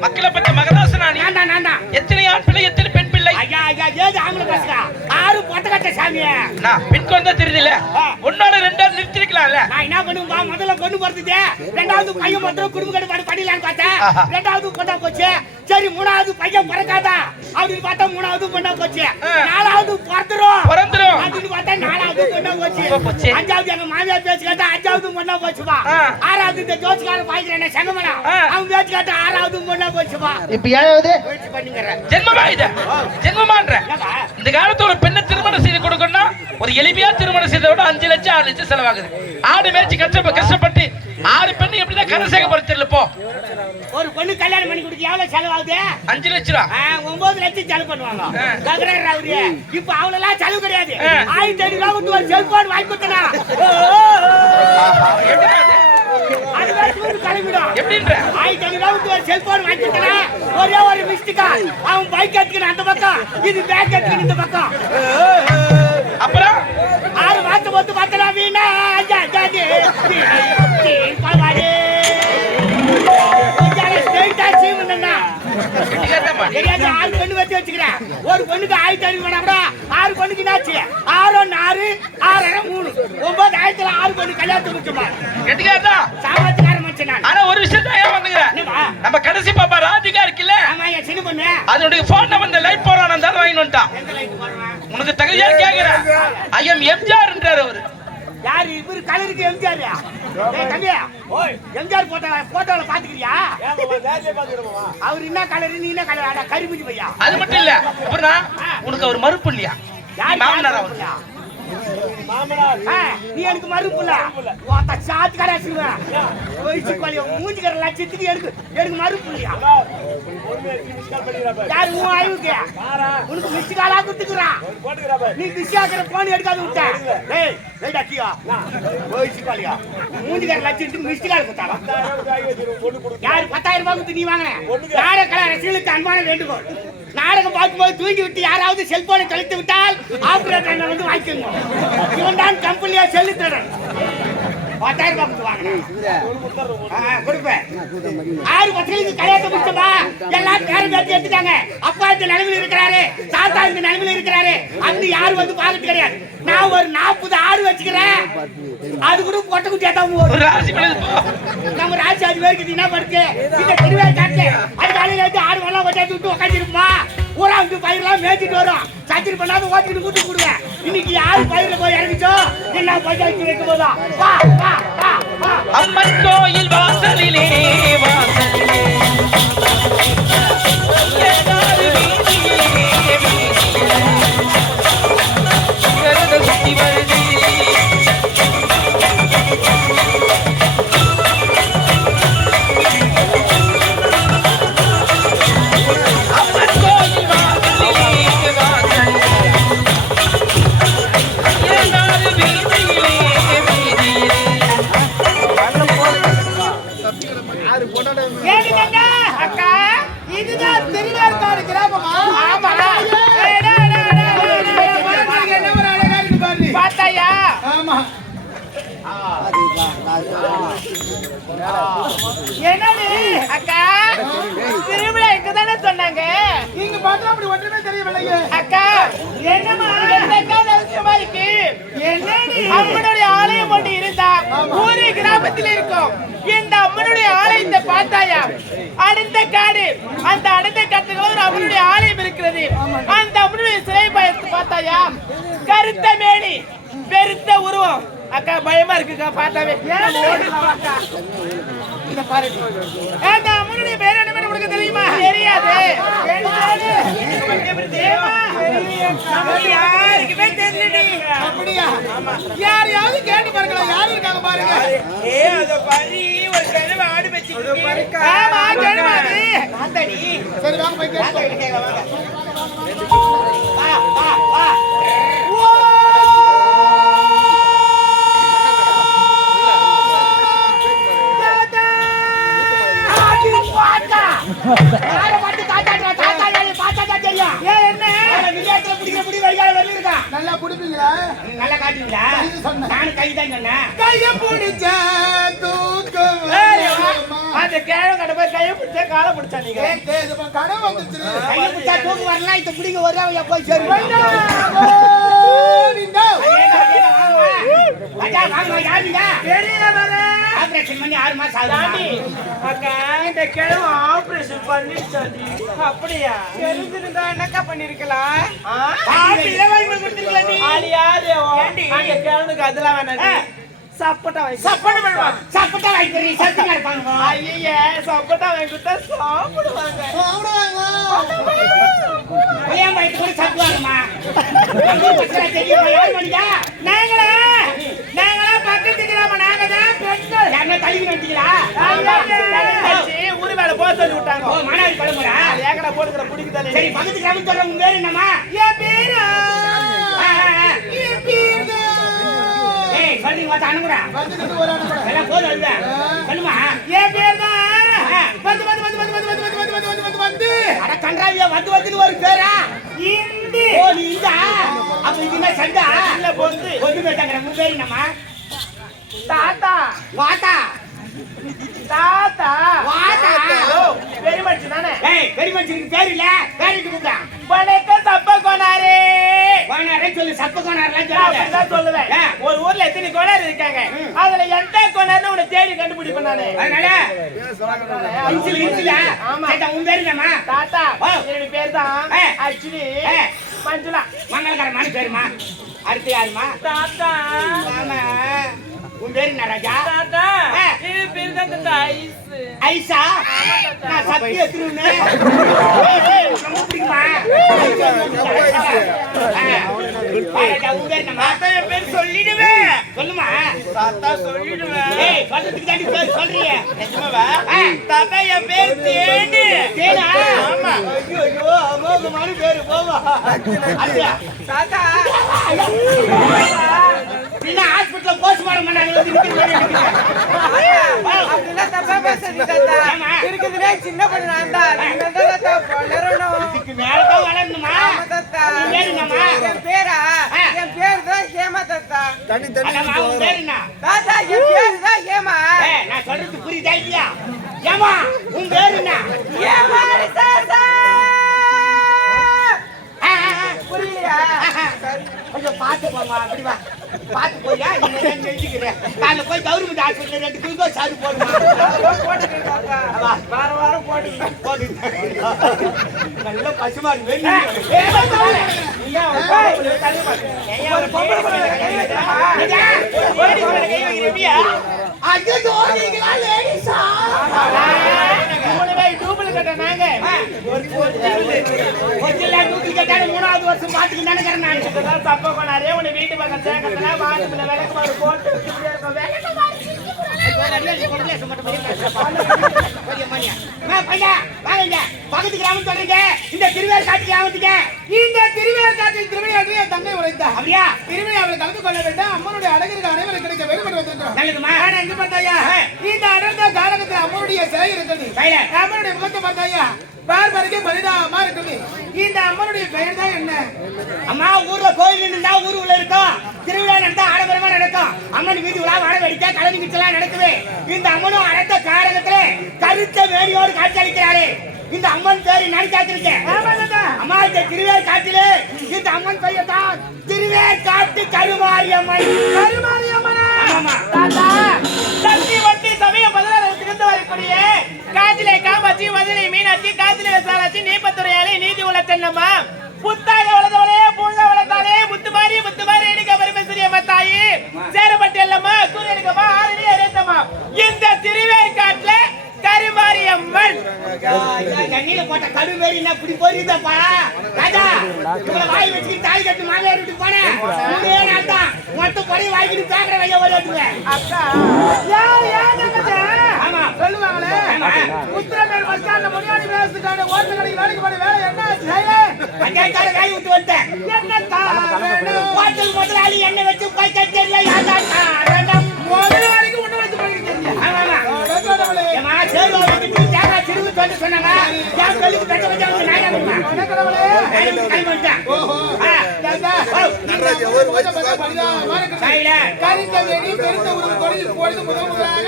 மக்களை தான் நான் தான் எத்தனை ஆண் பிள்ளை எத்தனை பெண் பிள்ளை? ஐயா ஐயா ஏது ஆம்பளை பசங்க ஆறு பொட்ட கட்ட சாமியே. நான் பெண் குழந்தை தெரியல ஒன்னோட ரெண்டாவது நான் என்ன பண்ணுவா முதல்ல பொண்ணு பிறந்தது ரெண்டாவது பையன் மட்டும் குடும்ப கட்டுப்பாடு பார்த்தேன். ஆஹா. ரெண்டாவது பொண்ணா போச்சு. சரி மூணாவது பையன் பிறக்காதா? அப்படின்னு பார்த்தா மூணாவது பொண்ணா போச்சு. நாலாவது பிறந்துரும். பிறந்துரும். அப்படின்னு பார்த்தா நாலாவது பொண்ணா போச்சு. அஞ்சாவது எங்க மாமியார் பேச்சு கேட்டா அஞ்சாவது போச்சுப்பா ஆ. ஆறாவது இந்த ஜோசிக்கார பாய்க்கிறேன் செங்கமனா. அவன் பேச்சு கேட்டா ஆறாவது பொண்ணா போச்சுப்பா இப்ப ஏழாவது? முயற்சி பண்ணிக்கிறேன். ஜென்மமா இது? ஜென்மமான்ற. என்னப்பா? இந்த காலத்துல ஒரு பெண்ணை திருமணம் செய்து கொடுக்கணும்னா ஒரு எளிமையா திருமணம் செய்த விட அஞ்சு லட்சம் ஆறு லட்சம் செலவாகுது. ஆடு மேய்ச்சி கஷ்டப்ப கஷ்டப்பட்டு ஆறு பெண்ணு எப்படிதான் கரை சேர்க்க போ ஒரு பொண்ணு கல்யாணம் பண்ணி கொடுக்க எவ்வளவு செலவாகுது? அஞ்சு லட்சம் ரூபா ஒன்பது லட்சம் செலவு பண்ணுவாங்க. கேக்குறாரு அவரு. இப்ப அவ்வளவு செலவு கிடையாது. ஆயிரத்தி ஐநூறு ரூபா ஒரு செல்போன் வாங்கி கொடுத்தனா. அது வேற கிளம்பிடும். ஆயிரத்தி ஐநூறு ரூபா ஒரு செல்போன் வாங்கி கொடுத்தனா ஒரே ஒரு மிஸ்டிக்கா அவன் பைக் எடுத்துக்கணும் அந்த பக்கம் இது பேக் எடுத்துக்கணும் இந்த பக்கம். அப்புறம்? ஆறு மாசம் வந்து பார்த்தனா வீணா ஜாதி. தெரியாது ஆறு பொண்ணு வச்சு வச்சுக்கிறேன். ஒரு பொண்ணுக்கு ஆயிரத்தி ஐநூறு வேணா கூட ஆறு பொண்ணுக்கு என்னாச்சு? ஆறு ஒன்று ஆறு ஆறு மூணு. ஒன்பது ஆயிரத்துல ஆறு பொண்ணு கல்யாணத்தை முடிச்சுமா? கெட்டிக்காரன் சாமத்துக்கார மனுஷன் ஆனா ஒரு விஷயம் தான்? நம்ம கடைசி பாப்பா ராதிகா இருக்குல்ல? சின்ன பொண்ணு. அதனுடைய போன் நம்பர் இந்த லைட் போறான் இருந்தாலும் வாங்கி வந்துட்டான். உனக்கு தகுதியா கேக்குறேன் ஐ எம் எம்ஜிஆர்ன்றாரு அவரு. யாரு? இவரு கலருக்கு எம்ஜிஆர். ஏய் தம்பி எம்ஜிஆர் போட்டோ போட்டோல பாத்துக்கிறியா அவர் என்ன கலர் நீ என்ன கலர் ஆடா கருமிஞ்சு பையா? அது மட்டும் இல்ல உனக்கு அவர் மறுப்பு இல்லையா? யார் மாமனார் அவர் நீ எனக்கு மறுப்புல ஓத்த சாத்து கடை வச்சிருவேன் ஒயிச்சு கொலைய மூஞ்சிக்கிற லட்சத்துக்கு எனக்கு எனக்கு மறுப்பு இல்லையா யாரு உன் ஆய்வுக்கு? உனக்கு மிஸ்டு காலா கொடுத்துக்கிறான் நீ பிஸி ஆக்கிற போன் எடுக்காத விட்ட. ஏய் ஏய் டக்கியா ஒயிச்சு கொலையா மூஞ்சிக்கிற லட்சத்துக்கு மிஸ்டு கால் கொடுத்தாரா யாரு பத்தாயிரம் ரூபாய் கொடுத்து நீ வாங்கின? நாடக கலை ரசிகளுக்கு அன்பான வேண்டுகோள். நாடகம் பார்க்கும்போது தூங்கி விட்டு யாராவது செல்போனை தொலைத்து விட்டால் ஆபரேட்டர் வந்து வாங்கிக்கோங்க. இவன் தான் கம்பெனியா செல்லு திருடன். பத்தாயிரம் ரூபாய் வாங்கினேன் கொடுப்பேன். ஆறு பசங்களுக்கு கல்யாணத்தை முடிச்சோமா? எல்லாம் பேரம் பேசி எடுத்துட்டாங்க. அப்பா இந்த நிலைமையில் இருக்கிறாரு தாத்தா இந்த நிலைமையில் இருக்கிறாரு. அப்படி யாரும் வந்து பார்க்கறது கிடையாது. நான் ஒரு நாற்பது ஆறு வச்சுக்கிறேன். அது கூட பொட்டை குட்டியா தான் நம்ம ராசி அது பேருக்கு என்ன படுத்து? இந்த தெருவே காட்டு. அது காலையில ஆறு வரலாம் வச்சாச்சு விட்டு உட்காந்துருப்பா ஊரா வந்து பயிரெல்லாம் மேய்ச்சிட்டு வரும். சத்திரி பண்ணாத ஓட்டிட்டு கூட்டி கொடுவேன் இன்னைக்கு யாரு பயிரில் போய் இறங்கிச்சோ? என்ன பஞ்சாயத்து வைக்கும் போதா? வா வா வா. அம்மன் கோயில் வாசலிலே வாசலிலே. என்னது அக்கா? திருவிழா இங்க தானே சொன்னாங்க. நீங்க பார்த்தா அப்படி ஒன்றுமே தெரியவில்லையே. அக்கா என்னமா ரகசியமா இருக்கு என்னடி அம்மனுடைய ஆலயம் ஒன்று இருந்தா ஊரே கிராமத்தில் இருக்கும். இந்த அம்மனுடைய ஆலயத்தை பார்த்தாயா? அடுத்த காடு. அந்த அடுத்த காட்டுக்கு ஒரு அம்மனுடைய ஆலயம் இருக்கிறது. அந்த அம்மனுடைய சிலை பயத்து பார்த்தாயா? கருத்த மேனி பெருத்த உருவம். அக்கா பயமா இருக்குக்கா பார்த்தாவே. இத பாரு. அந்த அம்மனுடைய பேர் என்ன பேரு உனக்கு தெரியுமா? தெரியாது. யாருக்குமே தெரியலடி. அப்படியா? யாரையாவது கேட்டு பாருங்களா யாரு இருக்காங்க பாருங்க. ஆமா கேளுமா அது ஆத்தடி பிடிக்கிற பிடி வைகால இருக்கா நல்லா குடிப்பீங்களா நல்லா காட்டுவீங்களா. நானும் கை தான் சொன்னேன் கைய பிடிச்ச தூக்கம்? அந்த கடை போய் கையை பிடிச்சா காலை பிடிச்சா நீங்க கடை. கையை பிடிச்சா தூக்கு வரலாம் இத பிடிங்க வருவாங்க போய் சரி வாங்க யாருங்க வரே ஆபரேஷன் பண்ணி ஆறு மாசம் ஆகுது. அக்கா இந்த கிழமை ஆபரேஷன் பண்ணிடுச்சாடி அப்படியா? தெரிஞ்சிருந்தா என்னக்கா பண்ணிருக்கலாம் அதெல்லாம் வேணாம் சப்பட்டா வாங்கி சப்போர்ட் பண்ணுவாங்க சப்போர்ட் வாங்கி தரீ சத்தியமா இருப்பாங்க ஐயே சப்பட்டா வாங்கி கொடுத்தா சாப்பிடுவாங்க. ஏன் வயிற்று கூட சாப்பிடுவாங்கம்மா? தெரியுமா? யார் மணியா நாங்களா? நாங்களா பக்கத்து கிராம யாருன்னா தள்ளி வந்தீங்களா ஊரு மேல போக சொல்லி விட்டாங்க ஓ மாநாடு கிளம்புறா? ஏக்கடா போட்டுக்கிற பிடிக்குதானே சரி பக்கத்து கிராமம் சொல்ற உங்க பேரு என்னம்மா? என் பேரு? சொல்றீங்க பார்த்தா அனுப்புறா. எல்லாம் போதும் வருவேன் சொல்லுமா. என் பேர்? தான். வந்து வந்து வந்து வந்து வந்து வந்து வந்து வந்து வந்து வந்து. வந்து அட கன்றாவியா வந்து வந்து ஒரு பேரா? இந்தி. ஓ நீ இந்த? அப்ப இது என்ன சண்டா? இல்ல பொந்து ஒண்ணு போயிட்டாங்க உங்க பேரு என்னம்மா? தாத்தா. வாத்தா. தாத்தா. வாத்தா. பெரிய மனுஷன் தானே? ஏய் பெரிய மனுஷனுக்கு பேர் இல்ல. பேருக்கு கூப்பிடா வணக்கம் தப்ப கோனாரே. கோனாரே சொல்லு சப்ப கோனாரெல்லாம் நான் சொல்லாத அப்படிதான் சொல்லுவேன். ஒரு ஊர்ல எத்தனை கோனார் இருக்காங்க. அதுல எந்த கோனார்னு உன்னை தேடி கண்டுபிடிப்பேன் நானு. அதனால இன்சில் இன்சில. ஆமா. கேட்டா உன் பேரு என்னம்மா? தாத்தா. ஓ. என்னுடைய பேர் தான். ஆக்சுவலி. மஞ்சுளா. மங்களகரமான பேருமா? அடுத்து யாருமா? தாத்தா. ஆமா. உன் பேரு என்ன ராஜா? தாத்தா. இது பேர் தான் தாத்தா ஐஸ் ஐசா? நான் சக்தி எடுத்துருவேன் ரொம்ப பிடிக்குமா? உன் பேர் என்னம்மா? தாத்தா என் பேர் சொல்லிடுவேன் சொல்லுமா? தாத்தா சொல்லிடுவேன் ஏய் சொல்றதுக்கு தாண்டி பேர் சொல்றிய. நிஜமாவா. தாத்தா என் பேர் தேடு தேனா? ஆமா. ஐயோ ஐயோ அமோகமான பேரு போவா தாத்தா. பின்ன வீட்டுல போஸ்ட்மார்டம் பேரா? என் பேரு தான் ஹேமா தாத்தா. தண்ணி தண்ணி தாத்தா என் ஏமா உன் பேரு என்ன கொஞ்சம் பார்த்து போமா அப்படி வா போய் ரெண்டு குழுக்கோ சாரு போடுமா கேட்ட நாங்க மூணாவது வருஷம் மாட்டுக்கு நினைக்கிறேன் நான். தப்ப கொண்டாரு உன வீட்டு பக்கம் சேர்க்கறதுல வாசத்துல விளக்கு போட்டு பக்கத்து கிராமம் சொல்றீங்க. இந்த திருவேர் காட்டு கிராமத்துக்கு இந்த திருவிழாக்காட்டில் திருவிளையாட்டு என் தங்கை உரைத்தார் அப்படியா? திருவிழாவில் கலந்து கொள்ள வேண்டும். அம்மனுடைய அழகிற்கு அனைவரும் கிடைக்க வேண்டும் என்று வந்திருக்கிறோம். நல்லதுமா? எங்க பார்த்தாயா? இந்த அடர்ந்த காலகத்தில் அம்மனுடைய சிலை இருக்குது கையில. அம்மனுடைய முகத்தை பார்த்தாயா? பார்ப்பதற்கு பரிதாபமா இருக்குது. இந்த அம்மனுடைய பெயர் தான் என்ன? அம்மா ஊர்ல கோயில் இருந்தா ஊருக்குள்ள இருக்கும் திருவிழா நடந்தா ஆடம்பரமா நடக்கும். அம்மன் வீதி விழா வாழ வெடிக்க கலை நிகழ்ச்சியெல்லாம் நடக்குது. இந்த அம்மனும் அடர்த்த காரகத்திலே கருத்த வேடியோடு காட்சியளிக்கிறாரே. இந்த அம்மன் பேரு நினைச்சாத்திருக்க அம்மா இந்த திருவேர் காட்டிலே இந்த அம்மன் பெயர் தான் திருவேர் காட்டு கருமாரியம்மன். கருமாரியம்மனா? தாத்தா, சக்தி வட்டி சமய பதினாறு வரக்கூடிய காத்திலே காமாட்சி மதுரை மீனாட்சி தண்ணியில போட்ட கருவேரி என்ன இப்படி போயிருந்தப்பா ராஜா இவ்வளவு வாய் வச்சுக்கிட்டு தாய் கட்டு மாமியார் வீட்டுக்கு போனேன். மூணே நாள் தான். மொத்தம் பொடி வாங்கிட்டு பேக்கரை வைய ஓடுவேன் அக்கா தங்கச்சி? ஆமா. சொல்லுவாங்களே. உத்தரமேல் பஸ் ஸ்டாண்ட்ல முனியாண்டி வேலைக்கான ஓட்ட கடைக்கு வேலைக்கு போன வேலை என்ன காய் விட்டு வந்தேன் என்ன? ஹோட்டல் முதலாளி என்ன வச்சு போய் கட்டியல யாரா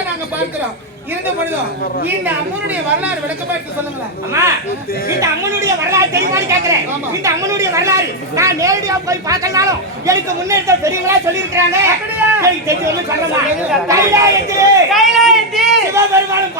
நாங்க பார்க்கிறோம் இருந்த பொழுதும் இந்த அம்மனுடைய வரலாறு விளக்கமா எடுத்து சொல்லுங்களேன். அம்மா இந்த அம்மனுடைய வரலாறு தெரியுமான்னு கேக்குறேன் இந்த அம்மனுடைய வரலாறு நான் நேரடியா போய் பார்க்கலனாலும் எனக்கு முன்னெடுத்த பெரியவங்களா சொல்லியிருக்கிறாங்க எனக்கு தெரிஞ்சு ஒண்ணு சொல்லலாம் கைலாயத்தில் கைலாயத்தில் சிவபெருமானும்